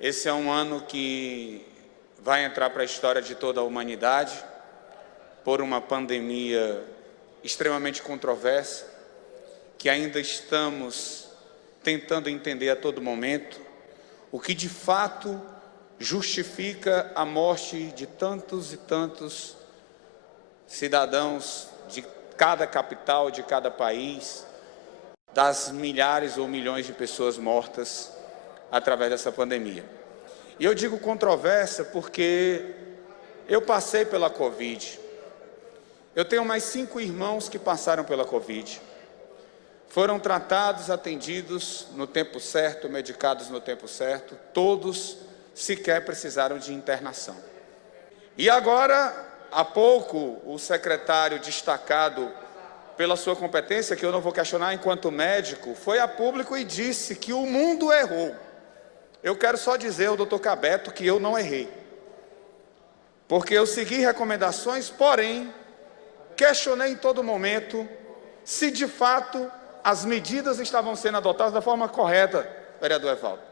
Esse é um ano que vai entrar para a história de toda a humanidade por uma pandemia extremamente controversa, que ainda estamos tentando entender a todo momento, o que de fato justifica a morte de tantos e tantos cidadãos de cada capital, de cada país, das milhares ou milhões de pessoas mortas através dessa pandemia. E eu digo controversa porque eu passei pela Covid. Eu tenho mais 5 irmãos que passaram pela Covid. Foram tratados, atendidos no tempo certo, medicados no tempo certo. Todos sequer precisaram de internação. E agora, há pouco, o secretário destacado pela sua competência, que eu não vou questionar enquanto médico, foi a público e disse que o mundo errou. Eu quero só dizer ao doutor Cabeto que eu não errei. Porque eu segui recomendações, porém, questionei em todo momento se de fato as medidas estavam sendo adotadas da forma correta, vereador Evaldo.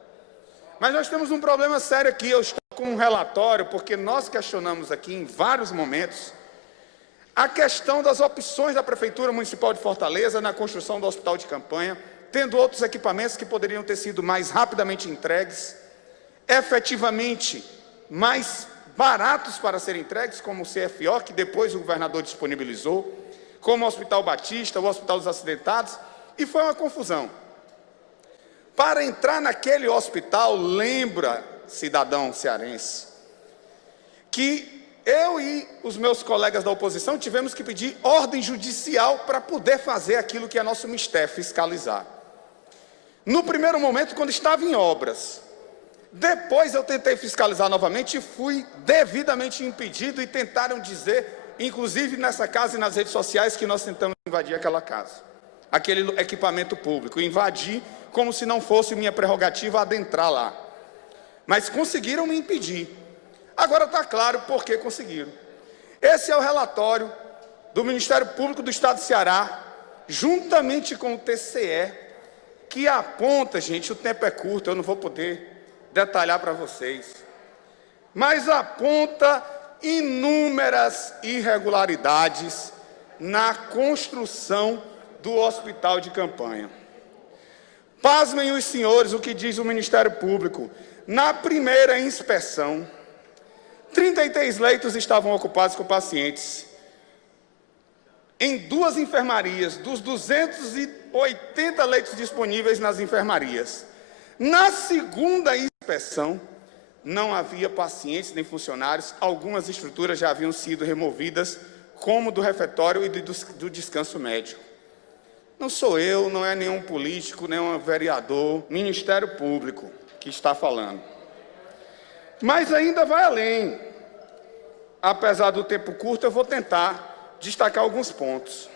Mas nós temos um problema sério aqui. Eu estou com um relatório, porque nós questionamos aqui em vários momentos a questão das opções da Prefeitura Municipal de Fortaleza na construção do hospital de campanha, tendo outros equipamentos que poderiam ter sido mais rapidamente entregues, efetivamente mais baratos para serem entregues, como o CFO, que depois o governador disponibilizou, como o Hospital Batista, o Hospital dos Acidentados, e foi uma confusão. Para entrar naquele hospital, lembra, cidadão cearense, que eu e os meus colegas da oposição tivemos que pedir ordem judicial para poder fazer aquilo que é nosso mistério, fiscalizar. No primeiro momento, quando estava em obras. Depois eu tentei fiscalizar novamente e fui devidamente impedido e tentaram dizer, inclusive nessa casa e nas redes sociais, que nós tentamos invadir aquela casa, aquele equipamento público, invadir como se não fosse minha prerrogativa adentrar lá. Mas conseguiram me impedir. Agora está claro por que conseguiram. Esse é o relatório do Ministério Público do Estado de Ceará, juntamente com o TCE, que aponta, gente, o tempo é curto, eu não vou poder detalhar para vocês, mas aponta inúmeras irregularidades na construção do hospital de campanha. Pasmem os senhores o que diz o Ministério Público. Na primeira inspeção, 33 leitos estavam ocupados com pacientes. Em 2 enfermarias, dos 280 leitos disponíveis nas enfermarias. Na segunda inspeção, não havia pacientes nem funcionários. Algumas estruturas já haviam sido removidas, como do refeitório e do descanso médico. Não sou eu, não é nenhum político, nenhum vereador, Ministério Público que está falando. Mas ainda vai além. Apesar do tempo curto, eu vou tentar destacar alguns pontos.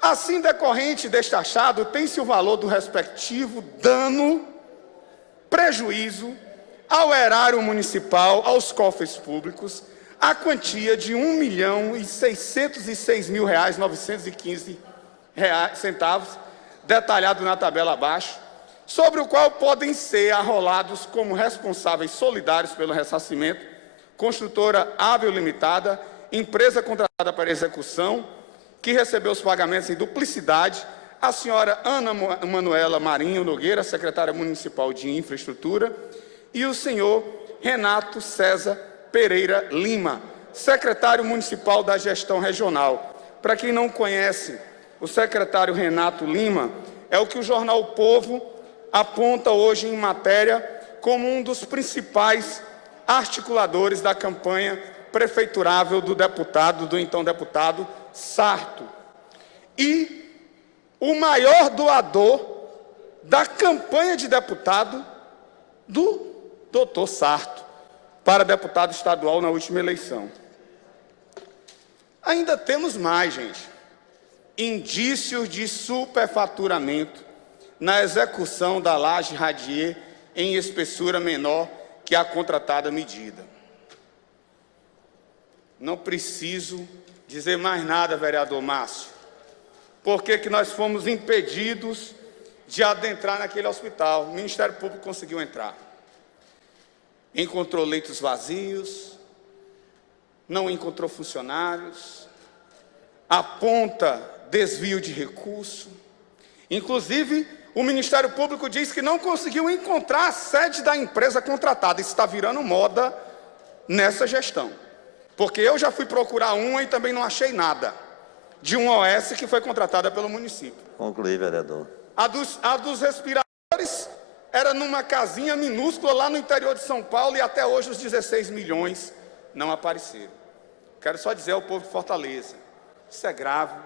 Assim, decorrente deste achado, tem-se o valor do respectivo dano, prejuízo ao erário municipal, aos cofres públicos, a quantia de R$ 1.606.915, detalhado na tabela abaixo, sobre o qual podem ser arrolados como responsáveis solidários pelo ressarcimento, construtora Ável Limitada, empresa contratada para execução, que recebeu os pagamentos em duplicidade, a senhora Ana Manuela Marinho Nogueira, secretária municipal de infraestrutura, e o senhor Renato César Pereira Lima, secretário municipal da gestão regional. Para quem não conhece, o secretário Renato Lima é o que o jornal O Povo aponta hoje em matéria como um dos principais articuladores da campanha prefeiturável do então deputado Sarto. E o maior doador da campanha de deputado do doutor Sarto para deputado estadual na última eleição. Ainda temos mais, gente. Indícios de superfaturamento na execução da laje radier em espessura menor que a contratada medida. Não preciso dizer mais nada, vereador Márcio. Por que nós fomos impedidos de adentrar naquele hospital? O Ministério Público conseguiu entrar. encontrou leitos vazios, não encontrou funcionários, aponta desvio de recurso. Inclusive, o Ministério Público diz que não conseguiu encontrar a sede da empresa contratada. Isso está virando moda nessa gestão. Porque eu já fui procurar uma e também não achei nada de uma OS que foi contratada pelo município. Concluir, vereador. A dos respiradores era numa casinha minúscula lá no interior de São Paulo e até hoje os 16 milhões não apareceram. Quero só dizer ao povo de Fortaleza, isso é grave,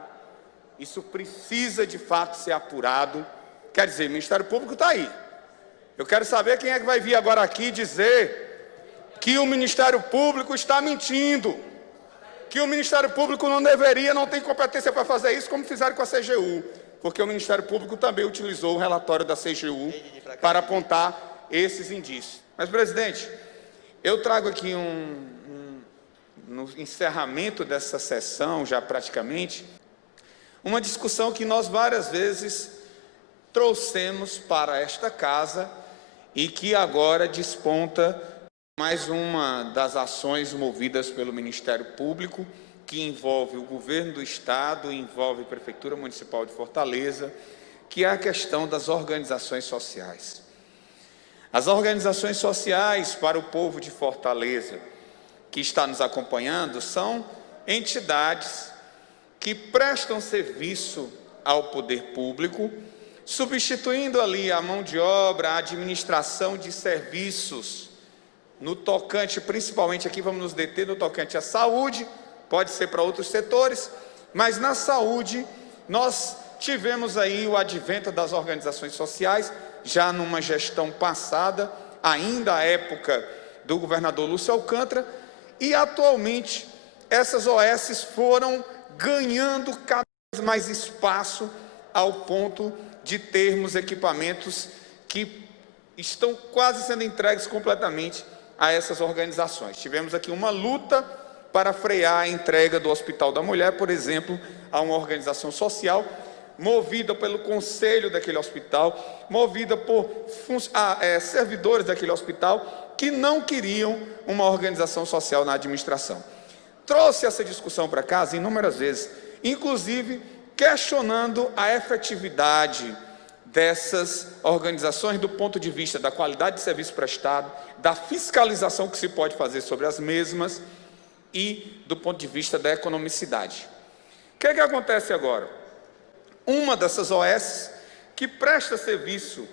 isso precisa de fato ser apurado. Quer dizer, o Ministério Público está aí. Eu quero saber quem é que vai vir agora aqui dizer que o Ministério Público está mentindo, que o Ministério Público não tem competência para fazer isso, como fizeram com a CGU, porque o Ministério Público também utilizou o relatório da CGU para apontar esses indícios. Mas, presidente, eu trago aqui no encerramento dessa sessão, já praticamente, uma discussão que nós várias vezes trouxemos para esta casa e que agora desponta mais uma das ações movidas pelo Ministério Público, que envolve o governo do Estado, envolve a Prefeitura Municipal de Fortaleza, que é a questão das organizações sociais. As organizações sociais para o povo de Fortaleza, que está nos acompanhando, são entidades que prestam serviço ao poder público, substituindo ali a mão de obra, a administração de serviços, no tocante, principalmente aqui vamos nos deter no tocante à saúde, pode ser para outros setores, mas na saúde nós tivemos aí o advento das organizações sociais, já numa gestão passada, ainda à época do governador Lúcio Alcântara, e atualmente essas OS foram ganhando cada vez mais espaço ao ponto de termos equipamentos que estão quase sendo entregues completamente a essas organizações. Tivemos aqui uma luta para frear a entrega do Hospital da Mulher, por exemplo, a uma organização social, movida pelo conselho daquele hospital, movida por servidores daquele hospital, que não queriam uma organização social na administração. Trouxe essa discussão para casa inúmeras vezes, inclusive questionando a efetividade dessas organizações do ponto de vista da qualidade de serviço prestado, da fiscalização que se pode fazer sobre as mesmas e do ponto de vista da economicidade. O que é que acontece agora? Uma dessas OS que presta serviço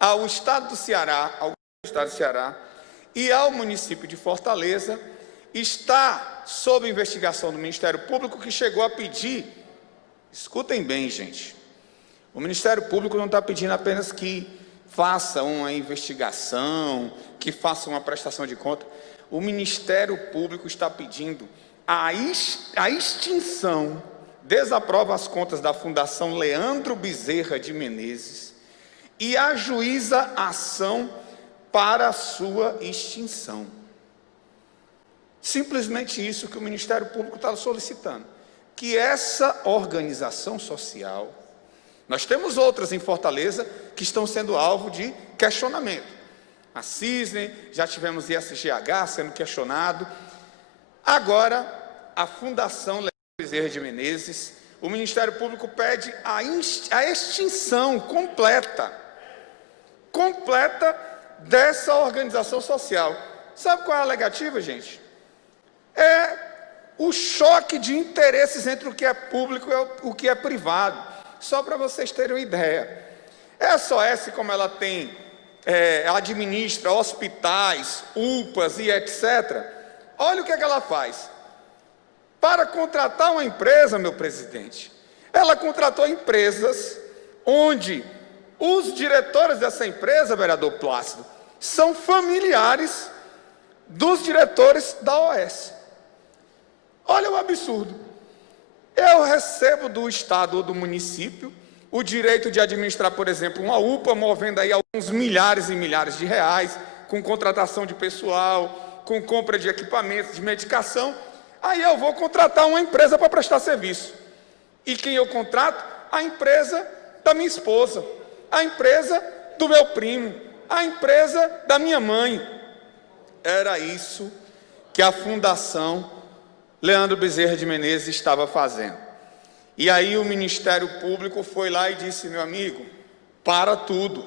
ao Estado do Ceará, e ao município de Fortaleza, está sob investigação do Ministério Público, que chegou a pedir, escutem bem, gente, o Ministério Público não está pedindo apenas que faça uma investigação, que faça uma prestação de conta. O Ministério Público está pedindo a extinção, desaprova as contas da Fundação Leandro Bezerra de Menezes e ajuiza a ação para a sua extinção. Simplesmente isso que o Ministério Público está solicitando, que essa organização social, nós temos outras em Fortaleza que estão sendo alvo de questionamento. A Cisne, já tivemos ISGH sendo questionado. Agora, a Fundação Leandro Bezerra de Menezes, o Ministério Público pede a extinção completa dessa organização social. Sabe qual é a alegativa, gente? É o choque de interesses entre o que é público e o que é privado. Só para vocês terem uma ideia. Essa OS, como ela tem, administra hospitais, UPAs e etc., olha o que ela faz. Para contratar uma empresa, meu presidente, ela contratou empresas onde os diretores dessa empresa, vereador Plácido, são familiares dos diretores da OS. Olha o absurdo. Eu recebo do Estado ou do município o direito de administrar, por exemplo, uma UPA, movendo aí alguns milhares e milhares de reais, com contratação de pessoal, com compra de equipamentos, de medicação. Aí eu vou contratar uma empresa para prestar serviço. E quem eu contrato? A empresa da minha esposa, a empresa do meu primo, a empresa da minha mãe. Era isso que a Fundação Leandro Bezerra de Menezes estava fazendo. E aí o Ministério Público foi lá e disse: meu amigo, para tudo.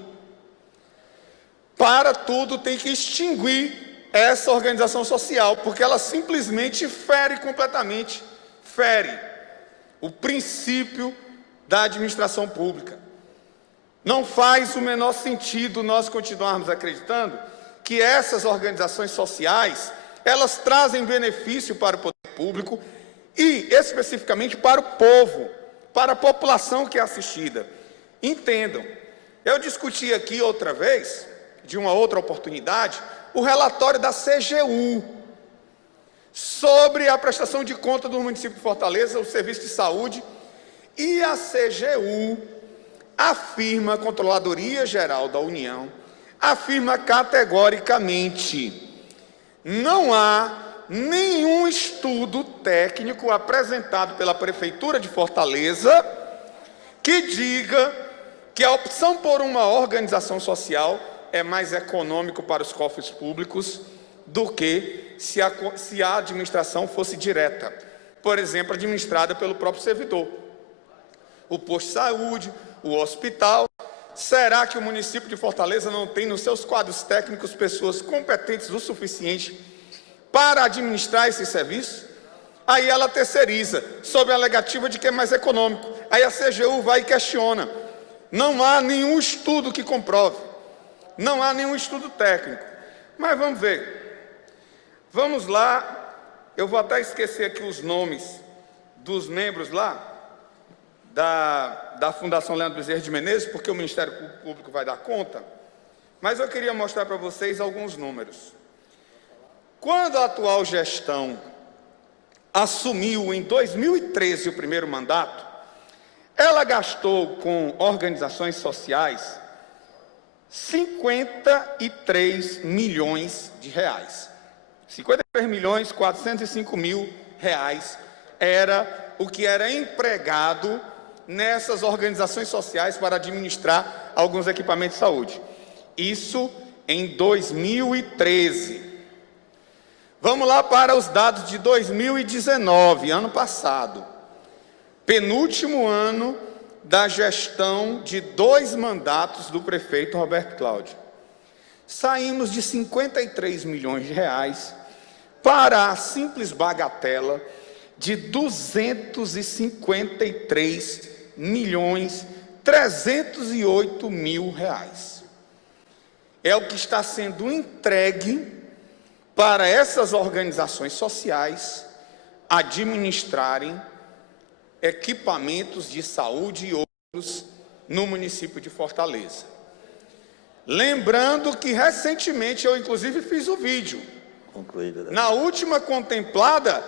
Para tudo, tem que extinguir essa organização social, porque ela simplesmente fere completamente, fere o princípio da administração pública. Não faz o menor sentido nós continuarmos acreditando que essas organizações sociais, elas trazem benefício para o poder público e, especificamente, para o povo, para a população que é assistida. Entendam, eu discuti aqui outra vez, de uma outra oportunidade, o relatório da CGU sobre a prestação de conta do município de Fortaleza, o serviço de saúde, e a CGU afirma, a Controladoria Geral da União, afirma categoricamente: não há nenhum estudo técnico apresentado pela Prefeitura de Fortaleza que diga que a opção por uma organização social é mais econômico para os cofres públicos do que se a administração fosse direta, por exemplo, administrada pelo próprio servidor. O posto de saúde, o hospital. Será que o município de Fortaleza não tem nos seus quadros técnicos pessoas competentes o suficiente para administrar esse serviço? Aí ela terceiriza, sob a alegativa de que é mais econômico. Aí a CGU vai e questiona. Não há nenhum estudo que comprove. Não há nenhum estudo técnico. Mas vamos ver. Vamos lá. Eu vou até esquecer aqui os nomes dos membros lá da Fundação Leandro Bezerra de Menezes, porque o Ministério Público vai dar conta. Mas eu queria mostrar para vocês alguns números. Quando a atual gestão assumiu em 2013 o primeiro mandato, ela gastou com organizações sociais 53 milhões de reais. 53.405.000 reais era o que era empregado nessas organizações sociais para administrar alguns equipamentos de saúde. Isso em 2013. Vamos lá para os dados de 2019, ano passado. Penúltimo ano da gestão de 2 mandatos do prefeito Roberto Cláudio. Saímos de 53 milhões de reais para a simples bagatela de 253.308.000 reais. É o que está sendo entregue para essas organizações sociais administrarem equipamentos de saúde e outros no município de Fortaleza. Lembrando que recentemente eu inclusive fiz o vídeo. Na última contemplada,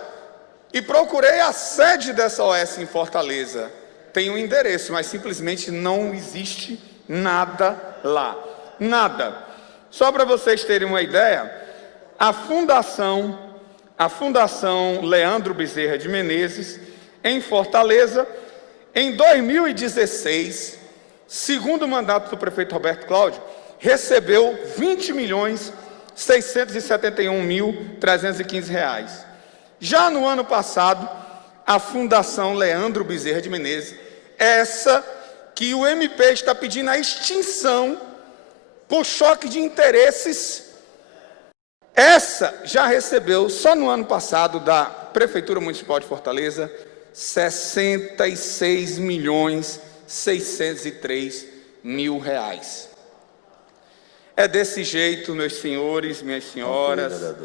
e procurei a sede dessa OS em Fortaleza. Tem um endereço, mas simplesmente não existe nada lá. Nada. Só para vocês terem uma ideia, a Fundação Leandro Bezerra de Menezes, em Fortaleza, em 2016, segundo o mandato do prefeito Roberto Cláudio, recebeu 20.671.315 reais. Já no ano passado, a Fundação Leandro Bezerra de Menezes, essa que o MP está pedindo a extinção por choque de interesses, essa já recebeu, só no ano passado, da Prefeitura Municipal de Fortaleza, 66.603.000 reais. É desse jeito, meus senhores, minhas senhoras,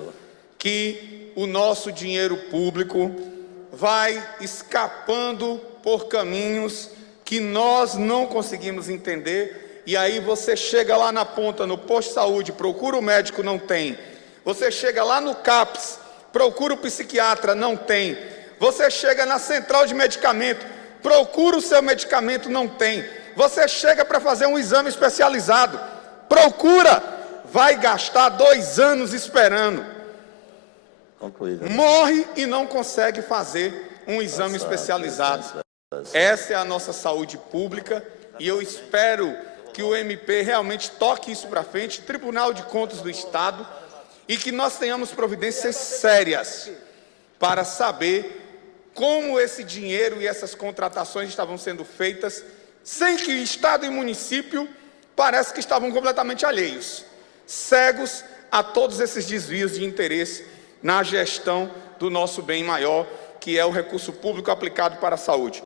que o nosso dinheiro público vai escapando por caminhos que nós não conseguimos entender, e aí você chega lá na ponta, no posto de saúde, procura o médico, não tem. Você chega lá no CAPS, procura o psiquiatra, não tem. Você chega na central de medicamento, procura o seu medicamento, não tem. Você chega para fazer um exame especializado, procura, vai gastar 2 anos esperando. Morre e não consegue fazer um exame especializado. Essa é a nossa saúde pública e eu espero que o MP realmente toque isso para frente, Tribunal de Contas do Estado, e que nós tenhamos providências sérias para saber como esse dinheiro e essas contratações estavam sendo feitas, sem que o Estado e o município parece que estavam completamente alheios, cegos a todos esses desvios de interesse na gestão do nosso bem maior, que é o recurso público aplicado para a saúde.